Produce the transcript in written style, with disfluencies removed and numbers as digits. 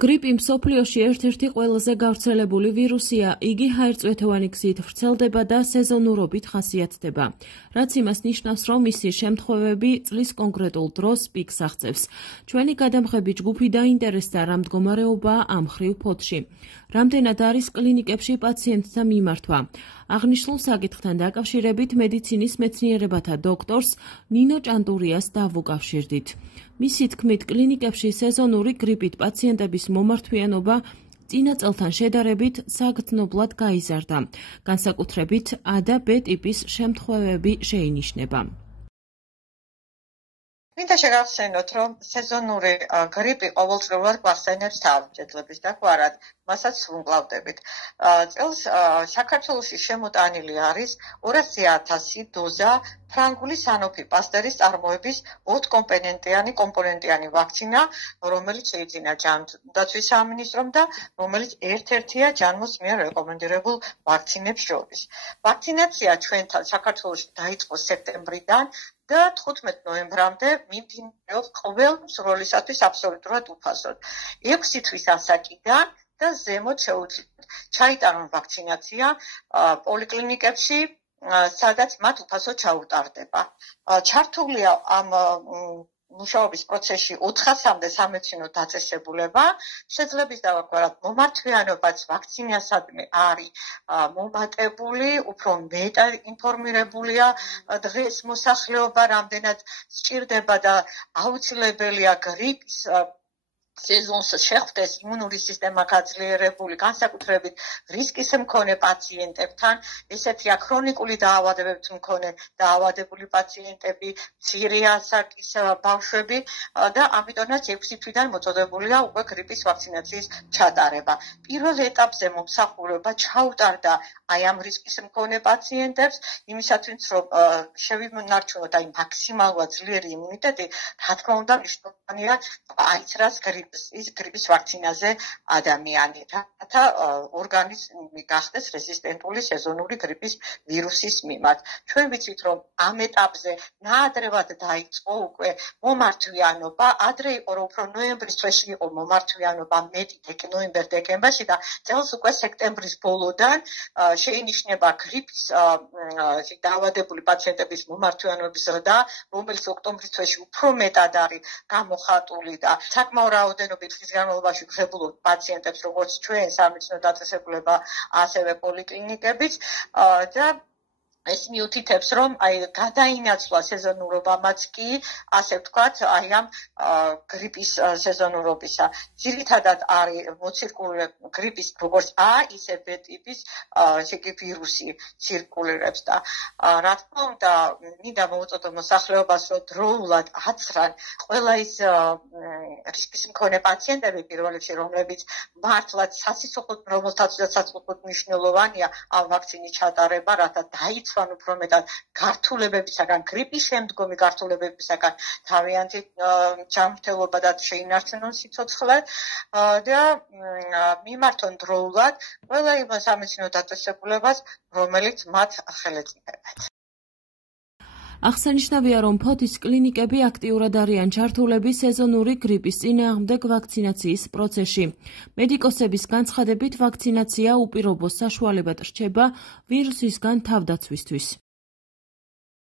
გრიპი მსოფლიოში ერთ-ერთი ყველაზე გავრცელებული ვირუსია, იგი ჰაერწვეთოვანი გზით ვრცელდება და სეზონურობით ხასიათდება, რაც იმას ნიშნავს, რომ მისი შემთხვევები წლის კონკრეტულ დროს პიკს აღწევს. ჩვენი გადამღები ჯგუფი დაინტერესდა, რა მდგომარეობაა ამ მხრივ ფოთში. რამდენად არის კლინიკებში პაციენტთა მიმართვა. აღნიშნულ საკითხთან დაკავშირებით მედიცინის მეცნიერებათა დოქტორს ნინო ჭანტურიას დავუკავშირდით. მისი თქმით, კლინიკებში სეზონური გრიპით პაციენტების მომართვიანობა წინა წელთან შედარებით საგრძნობლად გაიზარდა. განსაკუთრებით A და B ტიპის შემთხვევები შეინიშნება. მინდა შეგახსენოთ, რომ სეზონური გრიპი ყოველწლიურად გვახსენებს თავმჯდომარეს და გვარად, მასაც ვუმკლავდებით. წელს საქართველოში შემოტანილი არის 200,000 დოზა ფრანგული Sanofi Pasteur's წარმოების 8 კომპონენტიანი ვაქცინა, რომელიც შეიძინა ჯანდაცვის სამინისტრომ და რომელიც ერთ-ერთია ჯანმოს მიერ რეკომენდირებულ ვაქცინებს შორის. ვაქცინაცია ჩვენთან საქართველოში დაიწყო სექტემბრიდან და 15 ნოემბრამდე მიმდინარეობს ყოველ მსროლისათვის აბსოლუტურად უფასოდ. 6 თვის ასაკიდან და ზემოთ შეუძლიათ ჩაიტარონ ვაქცინაცია პოლიკლინიკებში, სადაც მათ უფასოდ ჩაუტარდება. ჩართულია ამ მუშაობის პროცესში 400-მდე სამედიცინო დაწესებულება. შეძლებს დავაკვირდეთ, მომართვიანობაც ვაქცინასადმი არის მომატებული, უფრო მეტად ინფორმირებულია დღეს მოსახლეობა, რამდენად სჭირდება და აუცილებელია გრიპის სეზონს შეხვდეს იმუნური სისტემა გაძლიერებული, განსაკუთრებით რისკის მქონე პაციენტებთან, ესეთია ქრონიკული დაავადებებით მქონე დაავადებული პაციენტები, მცირე ასაკის ბავშვები და ამიტომაც 6 თვიდან მოწოდებულია უკვე გრიპის ვაქცინაციის ჩატარება. პირველ ეტაპზე მომსახურება ჩაუტარდა აი ამ რისკის მქონე პაციენტებს, იმისათვის რომ შევიმონარჩუნოთ აი მაქსიმალურად ძლიერი იმუნიტეტი, რა თქმა უნდა, მნიშვნელოვანია აიცრას გრიპის ვაქცინაზე ადამიანი, რათა ორგანიზმი გახდეს რეზისტენტული სეზონური გრიპის ვირუსის მიმართ. ჩვენ ვიცით, რომ ამ ეტაპზე ნაადრევად დაიწყო უკვე მომართვიანობა, ადრე იყო, რომ უფრო ნოემბრის თვეში იყო მომართვიანობა მეტი ნოემბერ-დეკემბერში და წელს უკვე სექტემბრის ბოლოდან შეინიშნება გრიპის დაავადებული პაციენტების მომართვიანობის ზრდა, რომელიც ოქტომბრის თვეში უფრო მეტად არის გამოხატული და საკმაოდ რაოდენობით ხნის განმავლობაში ვღებულობთ პაციენტებს, როგორც ჩვენ სამედიცინო დაწესებულება, ასევე პოლიკლინიკებიც და ეს მიუთითებს, რომ აი გადაინაცვლა სეზონურობამაც კი, ასე ვთქვათ, აი ამ გრიპის სეზონურობისა. ძირითადად არის მოცირკულირებული გრიპის როგორც A, ისე B ტიპის ვირუსი ცირკულირებს და რა თქმა უნდა, მინდა მოვუწოდო მოსახლეობას, რომ დროულად აცრან ყველა ის რისკის მქონე პაციენტები პირველ რიგში, რომლებიც მართლაც სასიცოცხლოდ მნიშვნელოვანია ამ ვაქცინის ჩატარება, რათა დაიცვან უფრო მეტად გართულებებისაგან, გრიპის შემდგომი გართულებებისაგან თავიანთი ჯანმრთელობა და შეინარჩუნონ სიცოცხლე და მიმართონ დროულად ყველა იმ სამედიცინო დაწესებულებას, რომელიც მათ ხელეწინებათ. აღსანიშნავია, რომ ფოთის კლინიკები აქტიურად არიან ჩართულები სეზონური გრიპის წინააღმდეგ ვაქცინაციის პროცესში. მედიკოსების განცხადებით, ვაქცინაცია უპირობო საშუალებად რჩება ვირუსისგან თავდაცვისთვის.